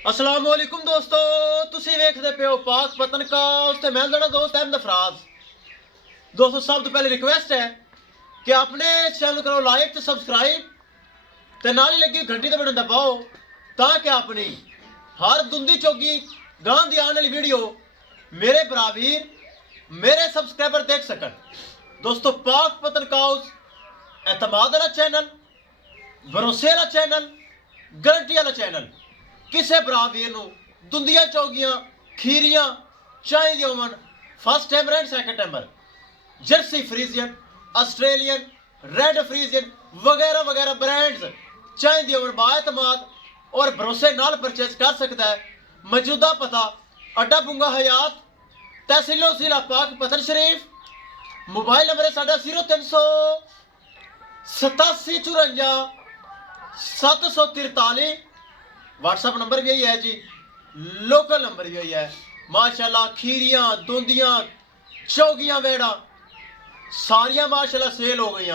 अस्सलाम वालेकुम दोस्तों, तुसी वेखदे पे हो पाक पतन का उसते मैं जरा दोस्त अहमद फराज। दोस्तों सब तो पहले रिक्वेस्ट है कि अपने चैनल करो लाइक ते सब्सक्राइब ते नाल ही लगी घंटी ते बटन दबाओ ताकि अपनी हर दुंदी चौकी गांव दी आने वाली वीडियो मेरे बरावीर मेरे सब्सक्राइबर देख सकन। दोस्तों पाक पतन का एतमाद वाला चैनल, भरोसे वाला चैनल, गारंटी वाला चैनल। किसे बरावीर नूं दुंदियां चौगियां खीरियां चाहिए होवन, first timer and second timer, Jersey Friesian, Australian, red Friesian वगैरह वगैरह ब्रांड्स चाहिए होवन, बाएतमाद और भरोसे नाल परचेज कर सकता है। मौजूदा पता अड्डा बुंगा हयात, तहसीलो जिला पाक पतन शरीफ। मोबाइल नंबर है साडा 0387 54 743। व्हाट्सएप नंबर भी यही है जी, लोकल नंबर भी यही है। माशाल्लाह खीरियां दुंदियां चौगियां वेड़ा सारियां माशाल्लाह सेल हो गई।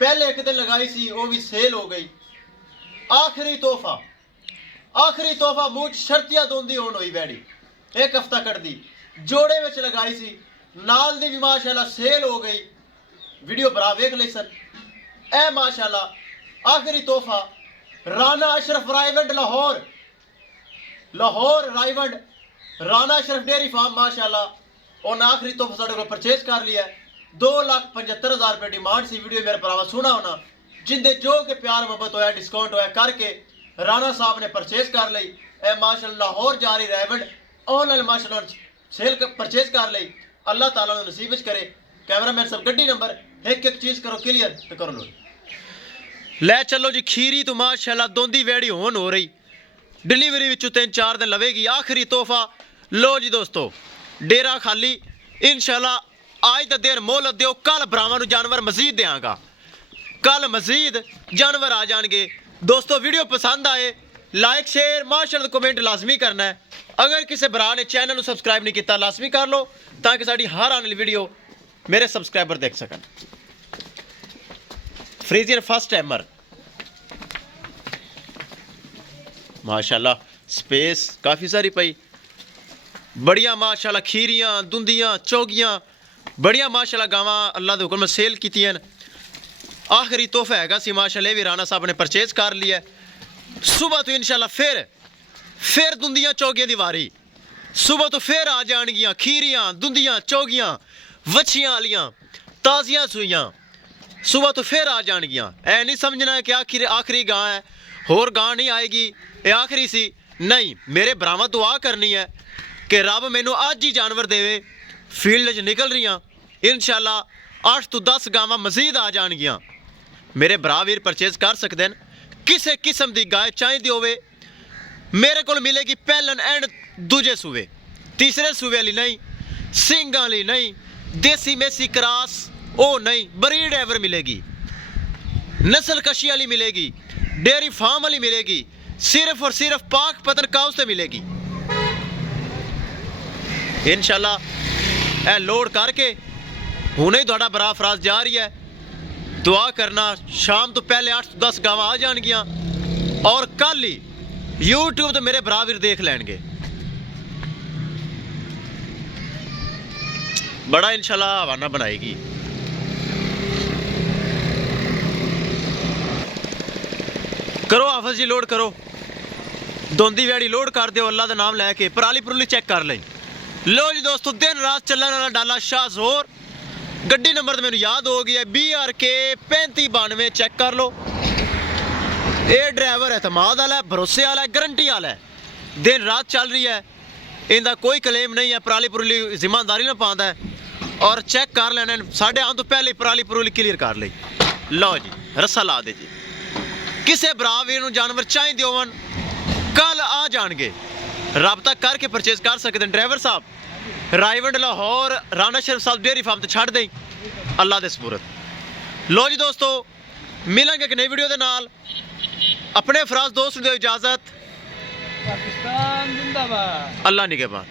पहले एक दिन लगाई सी वो भी सेल हो गई। आखिरी तोहफा मुझ शर्तिया दुंदी होन हुई बैड़ी, एक हफ्ता कर दी जोड़े में लगाई सी, नाल दी भी माशाल्लाह सेल हो गई। वीडियो बरा वेख ले सर। ए माशाल्लाह आखिरी तोहफा राना अशरफ रायवंड लाहौर रायवंड राना अशरफ डेयरी फार्म माशाल्लाह और आखिरी तोहफा साढ़े को परचेज कर लिया है। 2,75,000 रुपये डिमांड सी। वीडियो मेरे भरावा सुना होना, जिंदे जो के प्यार मोहब्बत होया डिस्काउंट होया करके राना साहब ने परचेज कर ली। ए माशाल्लाह लाहौर जा रही रायवंड ऑनलाइन माशाल्लाह सेल परचेज कर ली। अल्लाह ताला ने नसीब करे। कैमरामैन सब गड्डी नंबर एक एक चीज करो क्लियर तो कर लो। ले चलो जी खीरी तो माशाल्लाह दोंदी वेड़ी होन हो रही, डिलीवरी विचों 3-4 दिन लवेगी। आखिरी तोहफा लो जी दोस्तों, डेरा खाली इंशाल्लाह। आज दा देर मोहलत दियो, कल भरावां नूं जानवर मजीद देंगा, कल मजीद जानवर आ जाएंगे। दोस्तों वीडियो पसंद आए लाइक शेयर माशाल्लाह कमेंट लाजमी करना है। अगर किसी भरा ने चैनल को सब्सक्राइब नहीं किया लाजमी कर लो ताकि साड़ी हर आने वाली वीडियो मेरे सब्सक्राइबर देख सकन। फ्रीजियन फर्स्ट टाइमर माशाल्लाह स्पेस काफ़ी सारी पई, बढ़िया माशाल्लाह खीरियां दुंदियां चौगियां बढ़िया माशाल्लाह गावां अल्लाह दे हुक्म में सेल कीतियां। आखिरी तोहफा हैगा सी माशाल्लाह भी राना साहब ने परचेज कर लिया। सुबह तो इंशाल्लाह फिर दुंदियां चौगियां दी वारी, सुबह तो फिर आ जाएगियां खीरियां दुंदियां चौगियां वछियां आलियां ताज़ियां सुइयां, सुबह तो फिर आ जाएगियां। ऐ नहीं समझना है कि आखिरी गां है, होर गां नहीं आएगी, ये आखिरी सी नहीं। मेरे भरावां दुआ करनी है कि रब मैनू अज ही जानवर देवे। फील्ड च निकल रही इंशाल्लाह 8 तो 10 गावां मजीद आ जाएगियां। मेरे भरा वीर परचेज कर सकते हैं। किसी किस्म की गाय चाहिए होवे मेरे को मिलेगी पहलन एंड दूजे सूबे, तीसरे सूबे वाली नहीं, सिंगां वाली नहीं, देसी मेसी क्रास ओ नहीं, ब्रीड एवर मिलेगी, नस्ल कशी वाली मिलेगी, डेयरी फार्म वाली मिलेगी, सिर्फ और सिर्फ पाक पतन काउ से मिलेगी इंशाल्लाह। ए लोड करके हुणे ही थोड़ा बरा फराज जा रही है। दुआ करना शाम तो पहले 8 तो 10 गावां आ जाएगियां और कल ही यूट्यूब तो मेरे बराबर देख लेंगे। बड़ा इंशाल्लाह हवाना बनाएगी। करो हाफिज जी लोड करो, दोंदी वेड़ी लोड कर दो अल्लाह का नाम लैके। पराली पुरली चेक कर लें। लो जी दोस्तों दिन रात चलने वाला डाला शाह जोर, गड्डी नंबर तो मैंने याद हो गया BRK 3592 चेक कर लो। ये ड्राइवर एतमाद वाला है, भरोसे वाला है, गारंटी वाला है, दिन रात चल रही है, इनका कोई क्लेम नहीं है, पराली पुरली जिम्मेदारी ना पाता है। और चेक कर लेना साढ़े आने तो पहले पराली पुरली क्लियर कर ली। लो जी रस्सा ला दे जी। किसी भरा वीर नूं जानवर चाहिए होवन कल आ जाएंगे, रबता करके परचेज कर सकते हैं। ड्राइवर साहब रायवंड लाहौर राना शरीफ साहब डेयरी फार्म तो छड़ दें अल्लाह दे सपुरत। लो जी दोस्तों मिलेंगे एक नई वीडियो के नाल। अपने फराज दोस्त दो इजाजत। पाकिस्तान जिंदाबाद। अल्लाह निगहबान।